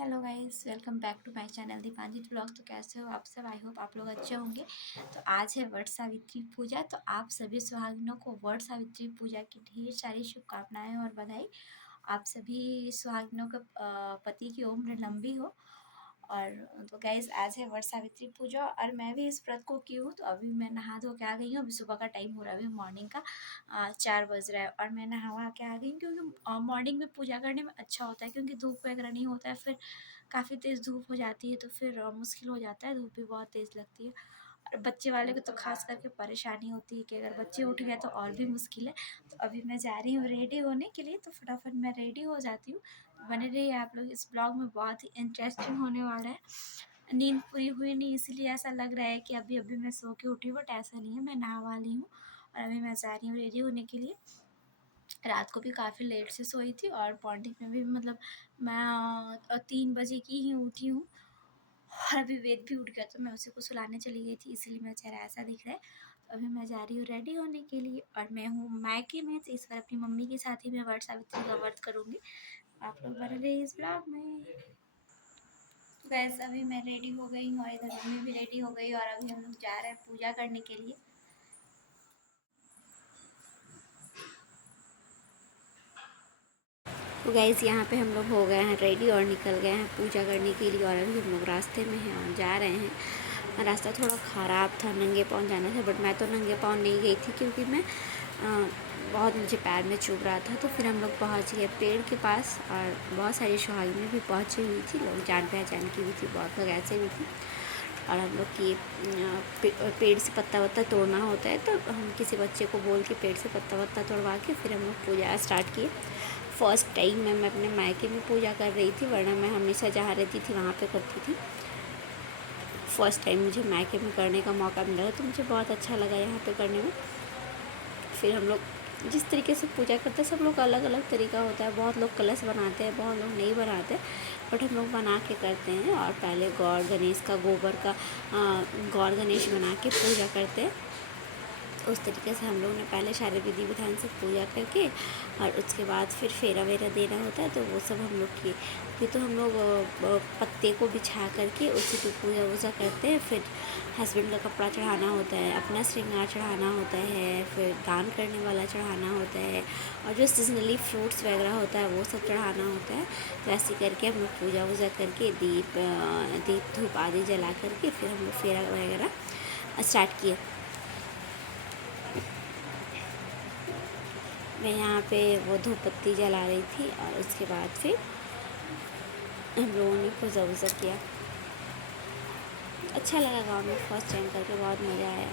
Hello guys, welcome back to my channel Deepanji vlog. तो कैसे हो आप सब? आई होप आप लोग अच्छे होंगे। तो आज है वट सावित्री पूजा। तो आप सभी सुहागिनों को वट सावित्री पूजा की ढेर सारी शुभकामनाएं और बधाई। आप सभी सुहागिनों का पति की उम्र लंबी हो। और तो गाइस आज है वट सावित्री पूजा और मैं भी इस व्रत को की हूँ। तो अभी मैं नहा धो के आ गई हूँ। अभी सुबह का टाइम हो रहा है, अभी मॉर्निंग का 4 बज रहा है और मैं नहा के आ गई हूँ क्योंकि मॉर्निंग में पूजा करने में अच्छा होता है, क्योंकि धूप वगैरह नहीं होता है। फिर काफ़ी तेज़ धूप हो जाती है तो फिर मुश्किल हो जाता है, धूप भी बहुत तेज़ लगती है। और बच्चे वाले को तो खास करके परेशानी होती है कि अगर बच्चे उठ गए तो और भी मुश्किल है। तो अभी मैं जा रही हूँ रेडी होने के लिए, तो फटाफट मैं रेडी हो जाती हूँ। बने रहिए आप लोग इस ब्लॉग में, बहुत ही इंटरेस्टिंग होने वाला है। नींद पूरी हुई नहीं, इसीलिए ऐसा लग रहा है कि अभी अभी मैं सो के उठी, बट ऐसा नहीं है, मैं नहा वाली हूँ और अभी मैं जा रही हूँ रेडी होने के लिए। रात को भी काफ़ी लेट से सोई थी और मॉर्निंग में भी मतलब मैं 3 बजे की ही उठी हूँ। और अभी वेद भी उठ गया तो मैं उसी को सुलाने चली गई थी, इसीलिए मेरा चेहरा ऐसा दिख रहा है। तो अभी मैं जा रही हूँ रेडी होने के लिए और मैं हूँ मायके में, तो इस बार अपनी मम्मी के साथ ही मैं वट सावित्री का व्रत करूँगी। आप लोग बने रहिए इस ब्लॉग में। तो गैस अभी मैं रेडी हो गई हूँ और इधर मम्मी भी रेडी हो गई और अभी हम लोग जा रहे हैं पूजा करने के लिए। तो गाइज़ यहाँ पे हम लोग हो गए हैं रेडी और निकल गए हैं पूजा करने के लिए। और अभी हम लोग रास्ते में हैं और जा रहे हैं। रास्ता थोड़ा ख़राब था, नंगे पाँव जाना था, बट मैं तो नंगे पाँव नहीं गई थी क्योंकि मैं बहुत मुझे पैर में चुभ रहा था। तो फिर हम लोग पहुँच गए पेड़ के पास और बहुत सारी सुहागिनें भी पहुँची हुई थी, लोग जान पहचान की भी थी, बहुत लोग ऐसे भी थी। और हम लोग की पेड़ से पत्ता वत्ता तोड़ना होता है, तो हम किसी बच्चे को बोल के पेड़ से पत्ता वत्ता तोड़वा के फिर हम लोग पूजा स्टार्ट किए। फ़र्स्ट टाइम मैं अपने मायके में पूजा कर रही थी, वरना मैं हमेशा जहाँ रहती थी वहाँ पे करती थी। फ़र्स्ट टाइम मुझे मायके में करने का मौका मिला तो मुझे बहुत अच्छा लगा यहाँ पे करने में। फिर हम लोग जिस तरीके से पूजा करते हैं, सब लोग अलग अलग तरीका होता है। बहुत लोग कलश बनाते हैं, बहुत लोग नहीं बनाते, बट हम लोग बना के करते हैं। और पहले गौर गणेश का गोबर का गौर गणेश बना के पूजा करते हैं। उस तरीके से हम लोग ने पहले सारे विधि विधान से पूजा करके और उसके बाद फिर फेरा वेरा देना होता है, तो वो सब हम लोग किए। फिर तो हम लोग पत्ते को बिछा करके उसी पे पूजा वूजा करते हैं। फिर हस्बैंड का कपड़ा चढ़ाना होता है, अपना श्रृंगार चढ़ाना होता है, फिर दान करने वाला चढ़ाना होता है, और जो सीजनली फ्रूट्स वगैरह होता है वो सब चढ़ाना होता है। तो ऐसे करके हम लोग पूजा वूजा करके दीप धूप आदि जला करके फिर हम लोग फेरा वगैरह स्टार्ट किए। मैं यहाँ पे वो धूप बत्ती जला रही थी और उसके बाद फिर हम लोगों ने पूजा वूजा किया। अच्छा लगा, गाँव में फर्स्ट टाइम करके बहुत मज़ा आया।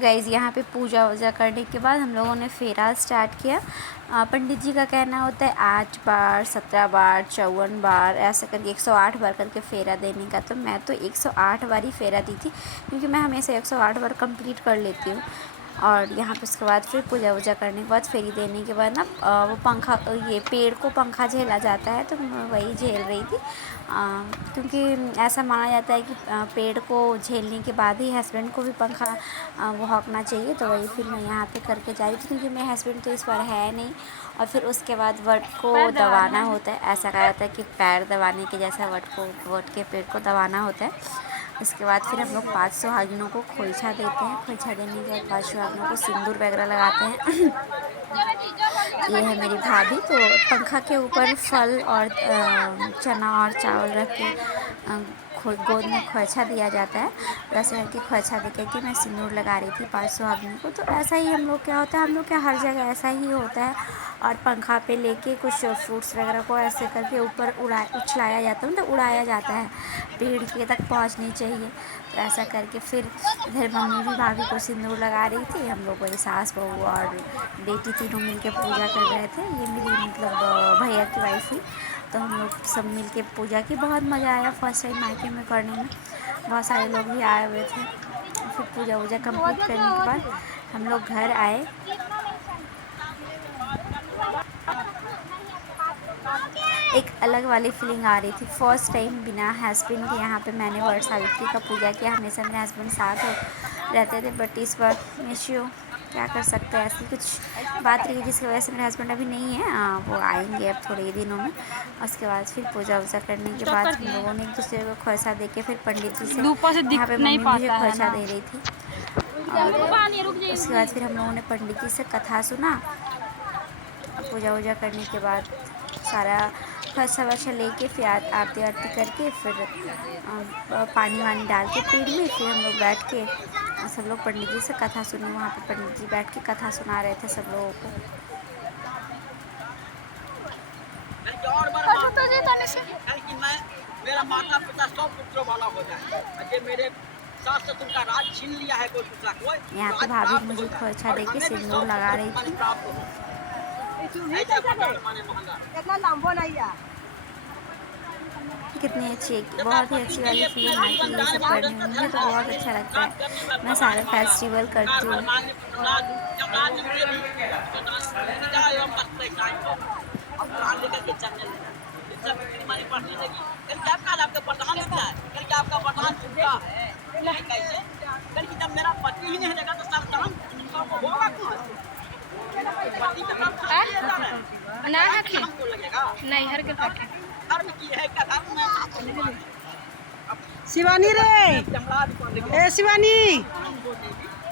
गाइज़ यहाँ पे पूजा वूजा करने के बाद हम लोगों ने फेरा स्टार्ट किया। पंडित जी का कहना होता है 8 बार, 17 बार, 54 बार, ऐसा करके 108 बार करके फेरा देने का। तो मैं तो 108 बार ही फेरा दी थी, क्योंकि मैं हमेशा 108 बार कंप्लीट कर लेती हूँ। और यहाँ पे उसके बाद फिर पूजा वूजा करने के बाद फेरी देने के बाद ना वो पंखा, ये पेड़ को पंखा झेला जाता है, तो मैं वही झेल रही थी। क्योंकि ऐसा माना जाता है कि पेड़ को झेलने के बाद ही हस्बैंड को भी पंखा वो हाँकना चाहिए। तो वही फिर मैं यहाँ पे करके जा रही थी, क्योंकि मेरे हस्बैंड तो इस बार है नहीं। और फिर उसके बाद वट को दबाना होता है। ऐसा कहा जाता है कि पैर दबाने के जैसा वट के पेड़ को दबाना होता है। इसके बाद फिर हम लोग 5 सुहागिनों को खोइछा देते हैं। खोइछा देने के बाद 5 सुहागिनों को सिंदूर वगैरह लगाते हैं। ये है मेरी भाभी। तो पंखा के ऊपर फल और चना और चावल रख के गोद में खोइछा दिया जाता है। वैसे करके खोइछा दे करके मैं सिंदूर लगा रही थी 5 सुहागिनों को। तो ऐसा ही हम लोग क्या होता है, हम लोग क्या हर जगह ऐसा ही होता है। और पंखा पे लेके कुछ फ्रूट्स वगैरह को ऐसे करके ऊपर उछलाया जाता है, मतलब उड़ाया जाता है, पेड़ के तक पहुंचनी चाहिए। तो ऐसा करके फिर इधर मम्मी भी भाभी को सिंदूर लगा रही थी। हम लोग वही सास बहू और बेटी तीनों मिलके पूजा कर रहे थे। ये मेरी मतलब भैया की वाइफ ही। तो हम लोग सब मिलके पूजा की। बहुत मज़ा आया फर्स्ट टाइम मायके में करने में। बहुत सारे लोग भी आए हुए थे। फिर पूजा वूजा कंप्लीट करने के बाद हम लोग घर आए। एक अलग वाली फीलिंग आ रही थी। फर्स्ट टाइम बिना हस्बैंड के यहाँ पे मैंने वट सावित्री का पूजा किया। हमेशा मेरे हस्बैंड साथ रहते थे, बट इस बार मिस यू, क्या कर सकते हैं, ऐसी कुछ बात रही जिसकी वजह से मेरे हस्बैंड अभी नहीं है। वो आएंगे अब थोड़े ही दिनों में। उसके बाद फिर पूजा वूजा करने के बाद हम लोगों ने एक दूसरे को खोइछा दे के फिर पंडित जी से, यहाँ पे मम्मी मुझे खोइछा दे रही थी। और उसके बाद फिर हम लोगों ने पंडित जी से कथा सुना। पूजा वूजा करने के बाद सारा खर्चा वर्चा लेके फिर आरती वारती करके फिर पानी वानी डाल के पेड़ में फिर हम लोग बैठ के सब लोग पंडित जी से कथा सुनी। वहाँ पे पंडित जी बैठ के कथा सुना रहे थे सब लोगों को। मेरा माता पिता सब पुत्रों वाला हो जाए, मेरे सास ससुर का राज छीन लिया है कोई दूसरा कोई। यहाँ पे भाभी मुझे खोइछा दे के सिंदूर लगा रही थी। कितनी अच्छी, बहुत ही अच्छी वाली फीलिंग आती है ये सब करने में। मुझे तो बहुत अच्छा लगता है। मैं सारे फेस्टिवल करती हूँ। जब मेरा पति ही नहीं रहेगा तो सब काम होगा कौन? पति का काम ना हमको लगेगा। नहीं हर के धर्म की है क्या धर्म में? शिवानी रे, ए शिवानी,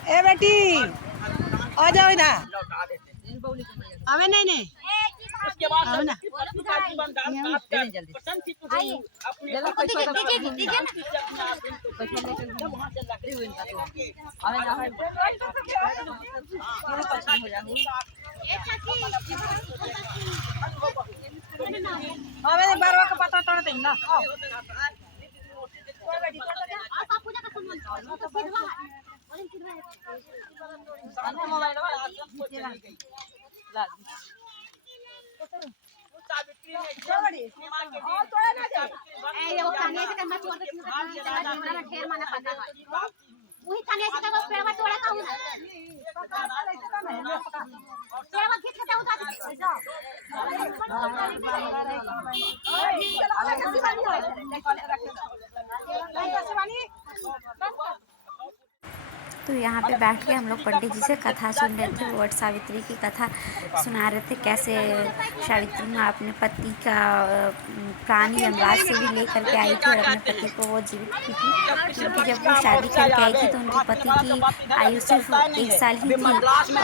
ए बेटी, आ जाओ इधर। अबे नहीं नहीं, उसके बाद आओ ना। अबे बारवा का पता तोड़ देंगे ना। वही खाने से का पेड़वा तोड़ा का हूं पेड़वा खींच के उठा तो यहाँ पे बैठ के हम लोग पंडित जी से कथा सुन रहे थे। वट सावित्री की कथा सुना रहे थे, कैसे सावित्री माँ अपने पति का प्राण यमराज से भी लेकर के आई थी और अपने पति को वो जीवित की थी। क्योंकि जब वो शादी करके आई थी तो उनके पति की आयु सिर्फ 1 साल ही थी और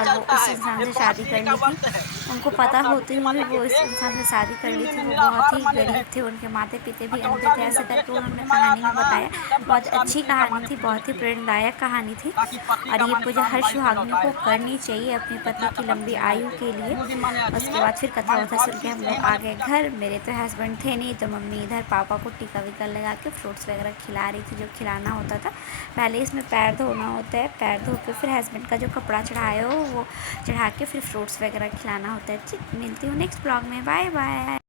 वो इस इंसान से शादी कर ली थी। उनको पता होते हुए वो इस इंसान से शादी कर ली थी। वो बहुत ही गरीब थे, उनके माता पिता भी अंधे थे। ऐसा करके उन्होंने कहानी में बताया। बहुत अच्छी कहानी थी, बहुत ही प्रेरणादायक कहानी थी। और ये पूजा हर सुहागनी को करनी चाहिए अपने पति की लंबी आयु के लिए। उसके बाद फिर कथा वथा सुन के हम लोग आ गए घर। मेरे तो हस्बैंड थे नहीं, तो मम्मी इधर पापा को टीका वीका लगा के फ्रूट्स वगैरह खिला रही थी, जो खिलाना होता था। पहले इसमें पैर धोना होता है, पैर धो के फिर हस्बैंड का जो कपड़ा चढ़ाए हो वो चढ़ा के फिर फ्रूट्स वगैरह खिलाना होता है। ठीक, मिलती हूँ नेक्स्ट ब्लॉग में, बाय बाय।